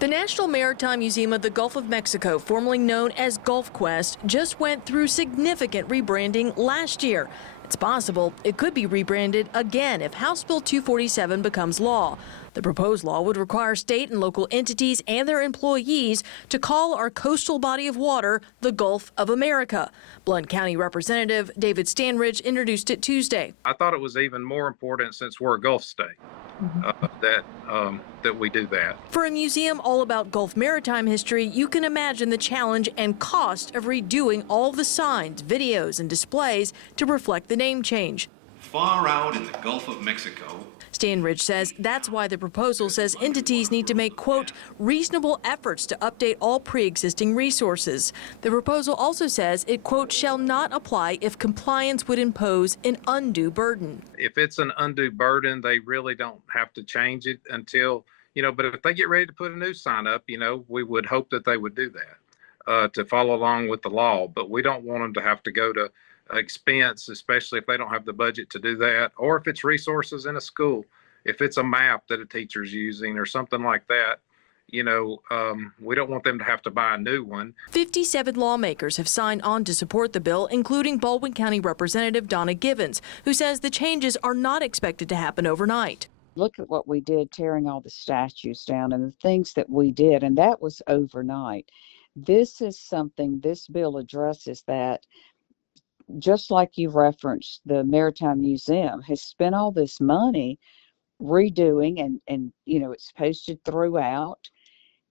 The National Maritime Museum of the Gulf of Mexico, formerly known as Gulf Quest, just went through significant rebranding last year. It's possible it could be rebranded again if House Bill 247 becomes law. The proposed law would require state and local entities and their employees to call our coastal body of water the Gulf of America. Blount County Representative David Stanridge introduced it Tuesday. I thought it was even more important since we're a Gulf state. That we do that. For a museum all about Gulf maritime history, you can imagine the challenge and cost of redoing all the signs, videos, and displays to reflect the name change. Far out in the Gulf of Mexico, Stanridge says that's why the proposal says entities need to make, quote, reasonable efforts to update all pre-existing resources. The proposal also says it, quote, shall not apply if compliance would impose an undue burden. If it's an undue burden, they really don't have to change it until, but if they get ready to put a new sign up, we would hope that they would do that to follow along with the law. But we don't want them to have to go to expense, especially if they don't have the budget to do that, or if it's resources in a school, if it's a map that a teacher's using or something like that. We don't want them to have to buy a new one. 57 lawmakers have signed on to support the bill, including Baldwin County Representative Donna Givens, who says the changes are not expected to happen overnight. Look at what we did, tearing all the statues down and the things that we did, and that was overnight. This is something, this bill addresses that. Just like you referenced, the Maritime Museum has spent all this money redoing and it's posted throughout.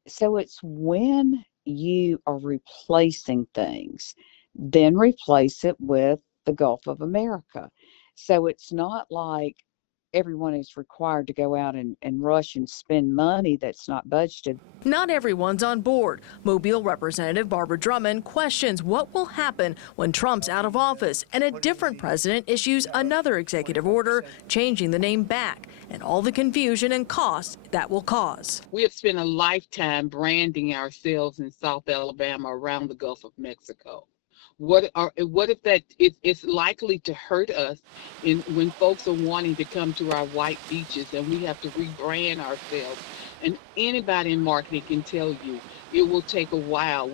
So it's when you are replacing things, then replace it with the Gulf of America. So it's not like everyone is required to go out and rush and spend money that's not budgeted. Not everyone's on board. Mobile Representative Barbara Drummond questions what will happen when Trump's out of office and a different president issues another executive order changing the name back, and all the confusion and cost that will cause. We have spent a lifetime branding ourselves in South Alabama around the Gulf of Mexico. What if that it's likely to hurt us when folks are wanting to come to our white beaches and we have to rebrand ourselves? And anybody in marketing can tell you it will take a while.